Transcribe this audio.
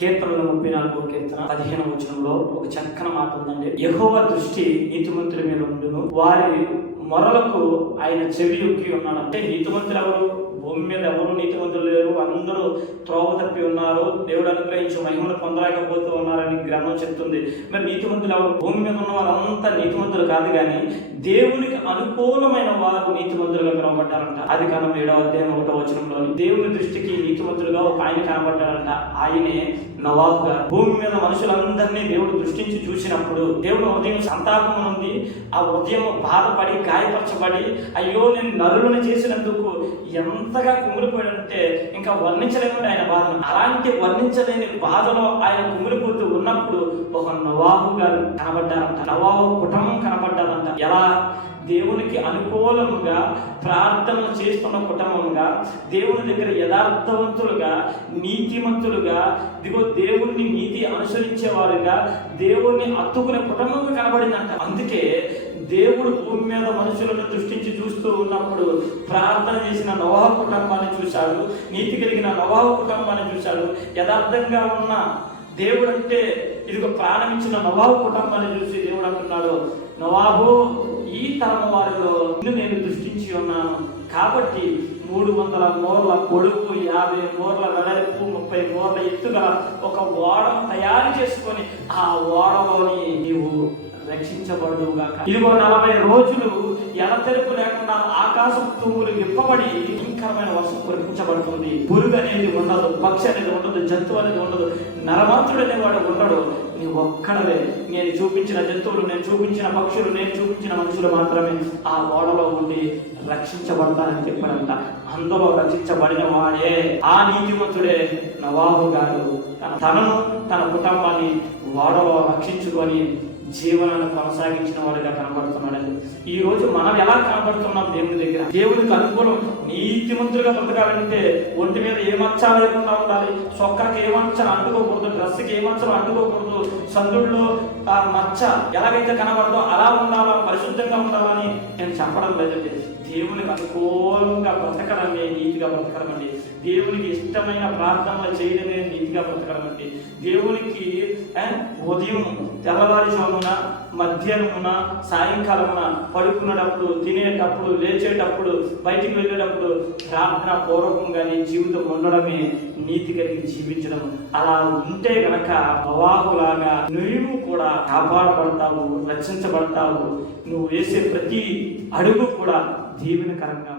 కీర్తనలు 34వ కీర్తన 15వ వచనంలో ఒక చక్కని మాట ఉందండి. యెహోవా దృష్టి నీతిమంతుల మీద ఉండును, వారి మొరలకు ఆయన చెవి యొక్కి ఉన్నాడు. అంటే నీతిమంతులు ఎవరు? భూమి మీద ఎవరు నీతిమంతులు లేరు, అందరూ త్రోవ తప్పి ఉన్నారు, దేవుడు అనుగ్రహించి మహిమను పొందలేకపోతూ ఉన్నారని గ్రంథం చెప్తుంది. మరి నీతిమంతులు ఎవరు? భూమి మీద ఉన్న వారంతా నీతిమంతులు కాదు, కానీ దేవునికి అనుకూలమైన వారు నీతిమంతులుగా కనబడ్డారంట. అది కాలం 7వ అధ్యాయం 1వ వచనంలోని దేవుని దృష్టికి నీతిమంతులుగా ఒక ఆయన కనబడ్డారంట. ఆయనే నోవాహు గారు. భూమి మీద మనుషులందరినీ దేవుడు దృష్టించి చూసినప్పుడు దేవుడు ఉదయం సంతాపం ఉంది. ఆ ఉదయం బాధపడి గాయపరచబడి అయ్యో నేను నరులను చేసినందుకు ఎంతగా కుమిలిపోయాడంటే ఇంకా వర్ణించలేమంటే ఆయన బాధను. అలాంటి వర్ణించలేని బాధలో ఆయన కుమిలిపోతూ ఉన్నప్పుడు ఒక నోవాహు గారు కనబడ్డారంట. నోవాహు కుటుంబం కనబడ్డారంట. ఎలా? దేవునికి అనుకూలంగా ప్రార్థనలు చేస్తున్న కుటుంబంగా, దేవుని దగ్గర యథార్థవంతులుగా, నీతిమంతులుగా, ఇదిగో దేవుణ్ణి నీతి అనుసరించేవారుగా, దేవుణ్ణి హత్తుకునే కుటుంబంగా కనబడిందంట. అందుకే దేవుడు భూమి మీద మనుషులను దృష్టించి చూస్తూ ఉన్నప్పుడు ప్రార్థన చేసిన నోవాహు కుటుంబాన్ని చూశాడు, నీతి కలిగిన నోవాహు కుటుంబాన్ని చూశాడు, యథార్థంగా ఉన్న దేవుడు అంటే ఇదిగో ప్రారంభించిన నోవాహు కుటుంబాన్ని చూసి దేవుడు అంటున్నాడు, నోవాహు, ఈ తరం వారిలో నేను దృష్టించి ఉన్నాను కాబట్టి 300 మూరల పొడుగు, 50 మూరల వెడల్పు, 30 మూరల ఎత్తుగల ఒక ఓడను తయారు చేసుకొని ఆ ఓడలోని నీవు రక్షించబడుగాక. ఇదిగో 40 రోజులు ఎడతెరుపు లేకుండా ఆకాశం తూములు విప్పబడి భయంకరమైన వర్షం కురిపించబడుతుంది. పురుగు అనేది ఉండదు, పక్షి అనేది ఉండదు, జంతువు అనేది ఉండదు, నరమాత్రుడు అనేవాడు ఉండడు. నీ ఒక్కడవే నేను చూపించిన జంతువులు, నేను చూపించిన పక్షులు, నేను చూపించిన మనుషులు మాత్రమే ఆ ఓడలో ఉండి రక్షించబడతారని చెప్పారంట. అందులో రక్షించబడిన వాడే, ఆ నీతిమంతుడే నోవాహు గారు తనను తన కుటుంబాన్ని ఓడలో రక్షించుకొని జీవనాన్ని కొనసాగించిన వాడిగా కనబడుతున్నాడండి. ఈ రోజు మనం ఎలా కనబడుతున్నాం దేవుని దగ్గర? దేవునికి అనుకూలం నీతిమంతులుగా బ్రతకాలంటే ఒంటి మీద ఏ మచ్చ లేకుండా ఉండాలి, చొక్కాకి ఏ మచ్చ అంటుకోకూడదు, డ్రెస్కి ఏ మచ్చలు అంటుకోకూడదు, సందుల్లో ఆ మచ్చ ఎలాగైతే కనబడదో అలా ఉండాలా, పరిశుద్ధంగా ఉండాలని నేను చెప్పడం లేదండి. దేవునికి అనుకూలంగా బ్రతకడమే నీతిగా బ్రతకడం అండి. దేవునికి ఇష్టమైన ప్రార్థనలు చేయడమే నీతిగా బ్రతకడం అండి. దేవునికి ఉదయం తెల్లవారుజామున, మధ్యాహ్నమున, సాయంకాలమున, పడుకునేటప్పుడు, తినేటప్పుడు, లేచేటప్పుడు, బయటికి వెళ్ళేటప్పుడు ప్రార్థన పూర్వకంగా నీ జీవితం ఉండడమే నీతి కలిగి జీవించడం. అలా ఉంటే గనక నోవాహులాగా నువ్వు కూడా కాపాడబడతావు, రక్షించబడతావు. నువ్వు వేసే ప్రతి అడుగు కూడా దీవెనకరంగా